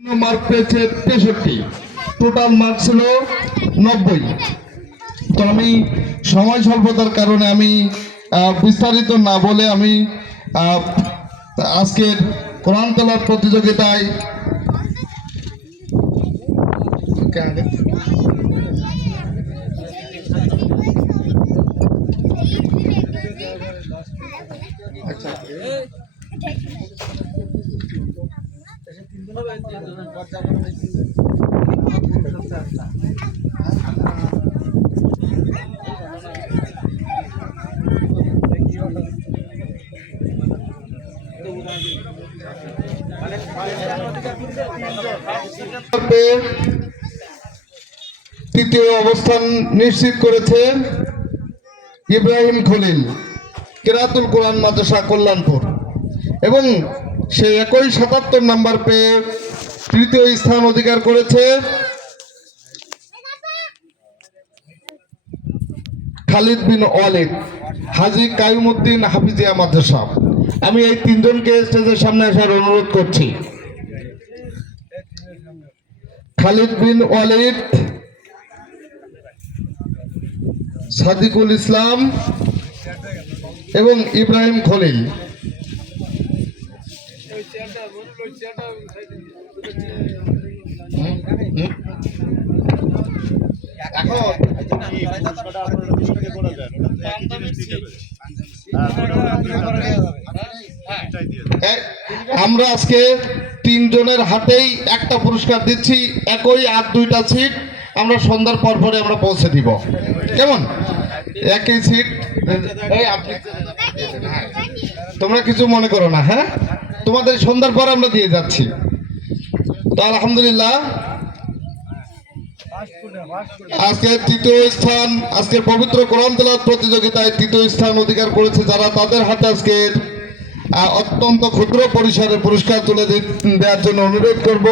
Mark পেয়েছে 63, total mark ছিল 90। তো আমি সময় স্বল্পতার কারণে আমি বিস্তারিত না বলে আমি আজকের কোরআন তেলাওয়াত প্রতিযোগিতায় তৃতীয় অবস্থান নিশ্চিত করেছে ইব্রাহিম খলিল, কেরাতুল কোরআন মাদ্রাসা কল্যাণপুর, এবং সে একই 77 নাম্বার পেয়ে তৃতীয় স্থান অধিকার করেছে খালিদ বিন ওয়ালিদ, হাজী কাইমউদ্দিন হাফিজিয়া মাদ্রাসা। আমি এই তিনজনকে স্টেজের সামনে আসার অনুরোধ করছি। খালিদ বিন ওয়ালিদ, সাদিকুল ইসলাম এবং ইব্রাহিম খলিল। আমরা আজকে তিনজনের হাতেই একটা পুরস্কার দিচ্ছি, একই আর 2টা সিট আমরা সন্ধ্যার পর পরে আমরা পৌঁছে দিব। কেমন? একই সিট। তোমরা কিছু মনে করো না, হ্যাঁ? তোমাদের সন্ধ্যার পর আমরা দিয়ে যাচ্ছি। তো আলহামদুলিল্লাহ, আজকে তৃতীয় স্থান, আজকের পবিত্র কোরআন তেলাওয়াত প্রতিযোগিতায় তৃতীয় স্থান অধিকার করেছে যারা, তাদের হাতে আজকের অত্যন্ত ক্ষুদ্র পরিসরে পুরস্কার তুলে দেওয়ার জন্য অনুরোধ করব।